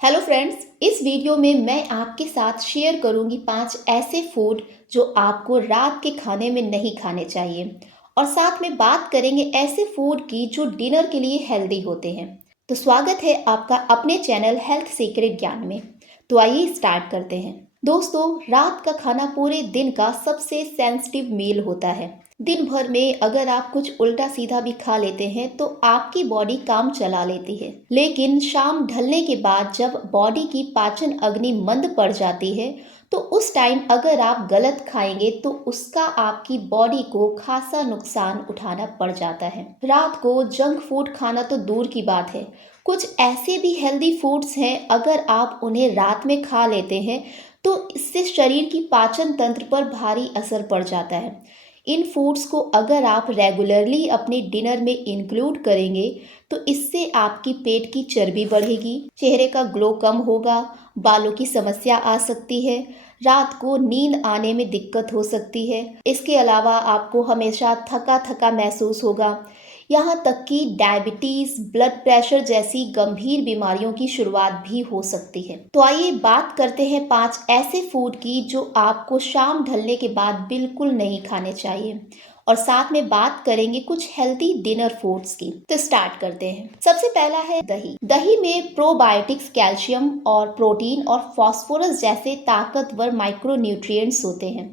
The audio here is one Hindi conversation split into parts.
हेलो फ्रेंड्स, इस वीडियो में मैं आपके साथ शेयर करूंगी 5 ऐसे फूड जो आपको रात के खाने में नहीं खाने चाहिए और साथ में बात करेंगे ऐसे फूड की जो डिनर के लिए हेल्दी होते हैं। तो स्वागत है आपका अपने चैनल हेल्थ सीक्रेट ज्ञान में। तो आइए स्टार्ट करते हैं। दोस्तों, रात का खाना पूरे दिन का सबसे सेंसिटिव मील होता है। दिन भर में अगर आप कुछ उल्टा सीधा भी खा लेते हैं तो आपकी बॉडी काम चला लेती है, लेकिन शाम ढलने के बाद जब बॉडी की पाचन अग्नि मंद पड़ जाती है तो उस टाइम अगर आप गलत खाएंगे तो उसका आपकी बॉडी को खासा नुकसान उठाना पड़ जाता है। रात को जंक फूड खाना तो दूर की बात है, कुछ ऐसे भी हेल्दी फूड्स हैं अगर आप उन्हें रात में खा लेते हैं तो इससे शरीर की पाचन तंत्र पर भारी असर पड़ जाता है। इन फूड्स को अगर आप रेगुलरली अपने डिनर में इंक्लूड करेंगे तो इससे आपकी पेट की चर्बी बढ़ेगी, चेहरे का ग्लो कम होगा, बालों की समस्या आ सकती है, रात को नींद आने में दिक्कत हो सकती है। इसके अलावा आपको हमेशा थका थका महसूस होगा, यहाँ तक कि डायबिटीज, ब्लड प्रेशर जैसी गंभीर बीमारियों की शुरुआत भी हो सकती है। तो आइए बात करते हैं 5 ऐसे फूड की जो आपको शाम ढलने के बाद बिल्कुल नहीं खाने चाहिए और साथ में बात करेंगे कुछ हेल्दी डिनर फूड्स की। तो स्टार्ट करते हैं। सबसे पहला है दही। दही में प्रोबायोटिक्स, कैल्शियम और प्रोटीन और फास्फोरस जैसे ताकतवर माइक्रो न्यूट्रिएंट्स होते हैं,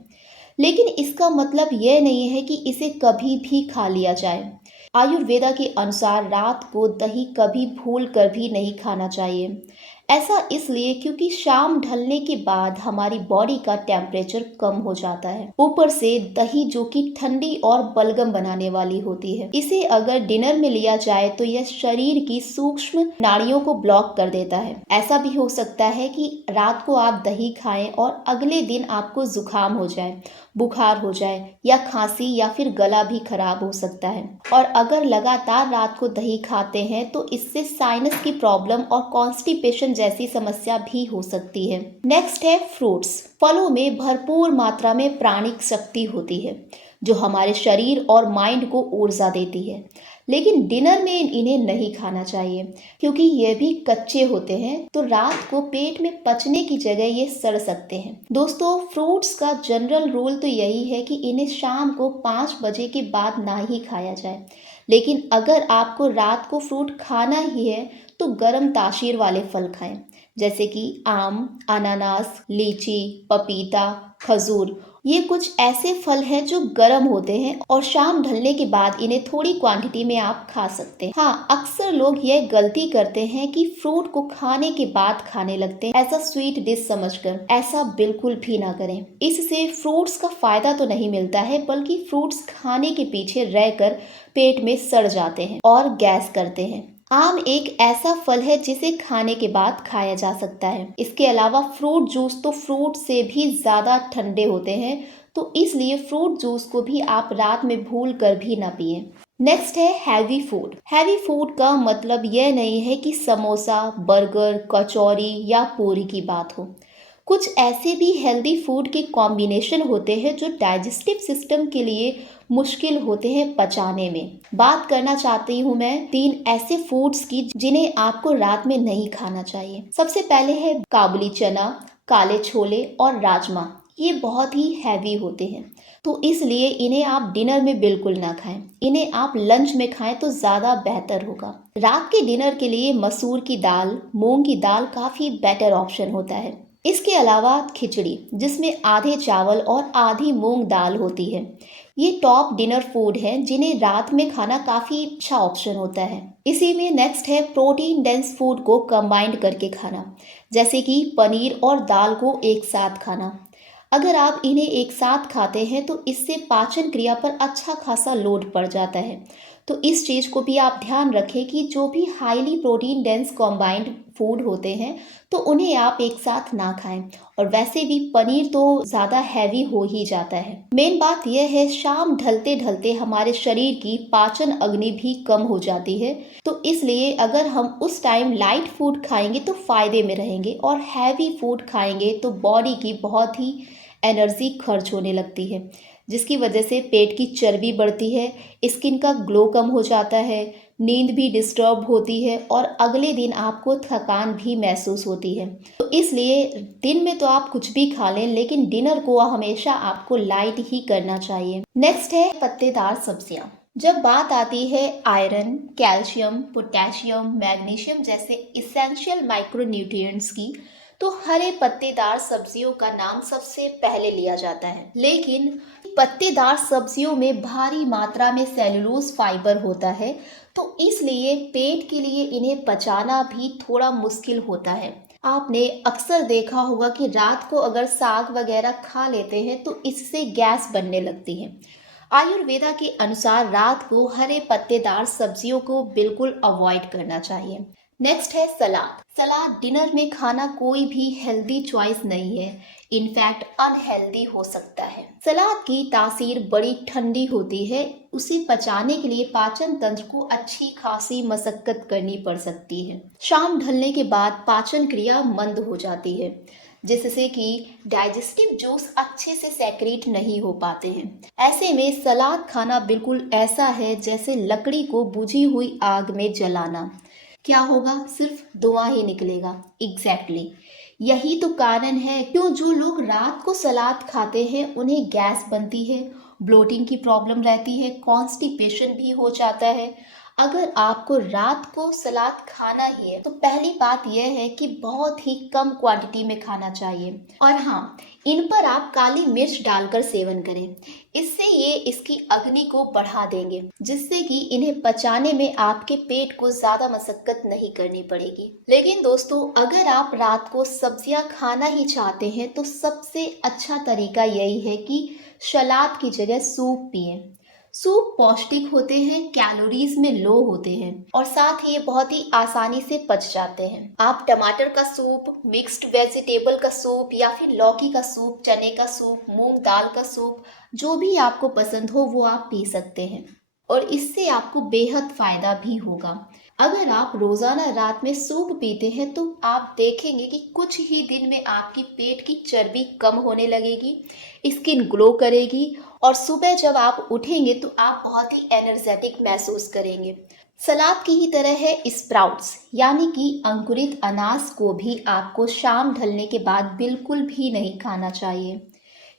लेकिन इसका मतलब यह नहीं है कि इसे कभी भी खा लिया जाए। आयुर्वेदा के अनुसार रात को दही कभी भूल कर भी नहीं खाना चाहिए। ऐसा इसलिए क्योंकि शाम ढलने के बाद हमारी बॉडी का टेम्परेचर कम हो जाता है। ऊपर से दही जो कि ठंडी और बलगम बनाने वाली होती है, इसे अगर डिनर में लिया जाए तो यह शरीर की सूक्ष्म नाड़ियों को ब्लॉक कर देता है। ऐसा भी हो सकता है कि रात को आप दही खाएं और अगले दिन आपको जुकाम हो जाए, बुखार हो जाए या खांसी या फिर गला भी खराब हो सकता है। और अगर लगातार रात को दही खाते हैं तो इससे साइनस की प्रॉब्लम और कॉन्स्टिपेशन जैसी समस्या भी हो सकती है। नेक्स्ट है फ्रूट्स। फलों में भरपूर मात्रा में प्राणिक शक्ति होती है जो हमारे शरीर और माइंड को ऊर्जा देती है, लेकिन डिनर में इन्हें नहीं खाना चाहिए क्योंकि ये भी कच्चे होते हैं, तो रात को पेट में पचने की जगह ये सड़ सकते हैं। दोस्तों, फ्रूट्स का जनरल रूल तो यही है कि इन्हें शाम को 5 बजे के बाद ना ही खाया जाए, लेकिन अगर आपको रात को फ्रूट खाना ही है तो गर्म तासीर वाले फल खाएं, जैसे कि आम, अनानास, लीची, पपीता, खजूर। ये कुछ ऐसे फल हैं जो गर्म होते हैं और शाम ढलने के बाद इन्हें थोड़ी क्वांटिटी में आप खा सकते हैं। हाँ, अक्सर लोग यह गलती करते हैं कि फ्रूट को खाने के बाद खाने लगते हैं ऐसा स्वीट डिश समझकर। ऐसा बिल्कुल भी ना करें। इससे फ्रूट्स का फायदा तो नहीं मिलता है, बल्कि फ्रूट्स खाने के पीछे रहकर पेट में सड़ जाते हैं और गैस करते हैं। आम एक ऐसा फल है जिसे खाने के बाद खाया जा सकता है। इसके अलावा फ्रूट जूस तो फ्रूट से भी ज़्यादा ठंडे होते हैं, तो इसलिए फ्रूट जूस को भी आप रात में भूल कर भी ना पिएं। नेक्स्ट है हैवी फूड। हैवी फूड का मतलब यह नहीं है कि समोसा, बर्गर, कचौरी या पूरी की बात हो। कुछ ऐसे भी हेल्दी फूड के कॉम्बिनेशन होते हैं जो डाइजेस्टिव सिस्टम के लिए मुश्किल होते हैं पचाने में। बात करना चाहती हूँ मैं 3 ऐसे फूड्स की जिन्हें आपको रात में नहीं खाना चाहिए। सबसे पहले है काबुली चना, काले छोले और राजमा। ये बहुत ही हैवी होते हैं, तो इसलिए इन्हें आप डिनर में बिल्कुल ना खाएं। इन्हें आप लंच में खाएं तो ज़्यादा बेहतर होगा। रात के डिनर के लिए मसूर की दाल, मूंग की दाल काफ़ी बेटर ऑप्शन होता है। इसके अलावा खिचड़ी, जिसमें आधे चावल और आधी मूंग दाल होती है, ये टॉप डिनर फूड है जिन्हें रात में खाना काफ़ी अच्छा ऑप्शन होता है। इसी में नेक्स्ट है प्रोटीन डेंस फूड को कंबाइंड करके खाना, जैसे कि पनीर और दाल को एक साथ खाना। अगर आप इन्हें एक साथ खाते हैं तो इससे पाचन क्रिया पर अच्छा खासा लोड पड़ जाता है, तो इस चीज़ को भी आप ध्यान रखें कि जो भी highly protein dense combined food होते हैं तो उन्हें आप एक साथ ना खाएं। और वैसे भी पनीर तो ज़्यादा हैवी हो ही जाता है। मेन बात यह है, शाम ढलते ढलते हमारे शरीर की पाचन अग्नि भी कम हो जाती है, तो इसलिए अगर हम उस टाइम लाइट फूड खाएंगे तो फायदे में रहेंगे और हैवी फूड खाएंगे तो बॉडी की बहुत ही एनर्जी खर्च होने लगती है, जिसकी वजह से पेट की चर्बी बढ़ती है, स्किन का ग्लो कम हो जाता है, नींद भी डिस्टर्ब होती है और अगले दिन आपको थकान भी महसूस होती है। तो इसलिए दिन में तो आप कुछ भी खा लें, लेकिन डिनर को हमेशा आपको लाइट ही करना चाहिए। नेक्स्ट है पत्तेदार सब्जियां। जब बात आती है आयरन, कैल्शियम, पोटेशियम, मैग्नीशियम जैसे इसेंशियल माइक्रोन्यूट्रिएंट्स की, तो हरे पत्तेदार सब्जियों का नाम सबसे पहले लिया जाता है। लेकिन पत्तेदार सब्जियों में भारी मात्रा में सेलुलोज फाइबर होता है, तो इसलिए पेट के लिए इन्हें पचाना भी थोड़ा मुश्किल होता है। आपने अक्सर देखा होगा कि रात को अगर साग वगैरह खा लेते हैं तो इससे गैस बनने लगती है। आयुर्वेदा के अनुसार रात को हरे पत्तेदार सब्जियों को बिल्कुल अवॉइड करना चाहिए। नेक्स्ट है सलाद। सलाद डिनर में खाना कोई भी हेल्दी चॉइस नहीं है, इनफैक्ट अनहेल्दी हो सकता है। सलाद की तासीर बड़ी ठंडी होती है, उसे पचाने के लिए पाचन तंत्र को अच्छी खासी मशक्कत करनी पड़ सकती है। शाम ढलने के बाद पाचन क्रिया मंद हो जाती है, जिससे कि डाइजेस्टिव जूस अच्छे से सेक्रेट नहीं हो पाते हैं। ऐसे में सलाद खाना बिल्कुल ऐसा है जैसे लकड़ी को बुझी हुई आग में जलाना। क्या होगा? सिर्फ धुआं ही निकलेगा। एग्जैक्टली यही तो कारण है क्यों जो लोग रात को सलाद खाते हैं उन्हें गैस बनती है, ब्लोटिंग की प्रॉब्लम रहती है, कॉन्स्टिपेशन भी हो जाता है। अगर आपको रात को सलाद खाना ही है तो पहली बात यह है कि बहुत ही कम क्वांटिटी में खाना चाहिए। और हाँ, इन पर आप काली मिर्च डालकर सेवन करें, इससे ये इसकी अग्नि को बढ़ा देंगे, जिससे कि इन्हें पचाने में आपके पेट को ज़्यादा मशक्कत नहीं करनी पड़ेगी। लेकिन दोस्तों, अगर आप रात को सब्जियां खाना ही चाहते हैं तो सबसे अच्छा तरीका यही है कि सलाद की जगह सूप पिएं। सूप पौष्टिक होते हैं, कैलोरीज में लो होते हैं और साथ ही ये बहुत ही आसानी से पच जाते हैं। आप टमाटर का सूप, मिक्स्ड वेजिटेबल का सूप या फिर लौकी का सूप, चने का सूप, मूंग दाल का सूप, जो भी आपको पसंद हो वो आप पी सकते हैं और इससे आपको बेहद फायदा भी होगा। अगर आप रोजाना रात में सूप पीते हैं तो आप देखेंगे कि कुछ ही दिन में आपकी पेट की चर्बी कम होने लगेगी, स्किन ग्लो करेगी और सुबह जब आप उठेंगे तो आप बहुत ही एनर्जेटिक महसूस करेंगे। सलाद की ही तरह है स्प्राउट्स, यानी कि अंकुरित अनाज को भी आपको शाम ढलने के बाद बिल्कुल भी नहीं खाना चाहिए।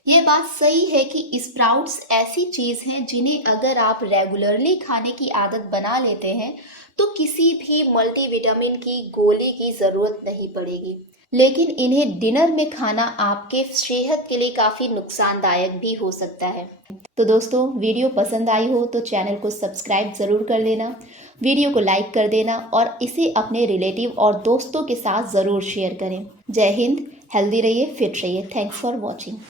ये बात सही है कि स्प्राउट्स ऐसी चीज़ हैं जिन्हें अगर आप रेगुलरली खाने की आदत बना लेते हैं तो किसी भी मल्टीविटामिन की गोली की ज़रूरत नहीं पड़ेगी। लेकिन इन्हें डिनर में खाना आपके सेहत के लिए काफ़ी नुकसानदायक भी हो सकता है। तो दोस्तों, वीडियो पसंद आई हो तो चैनल को सब्सक्राइब ज़रूर कर लेना, वीडियो को लाइक कर देना और इसे अपने रिलेटिव और दोस्तों के साथ ज़रूर शेयर करें। जय हिंद, हेल्दी रहिए, फिट रहिए। Thanks for watching.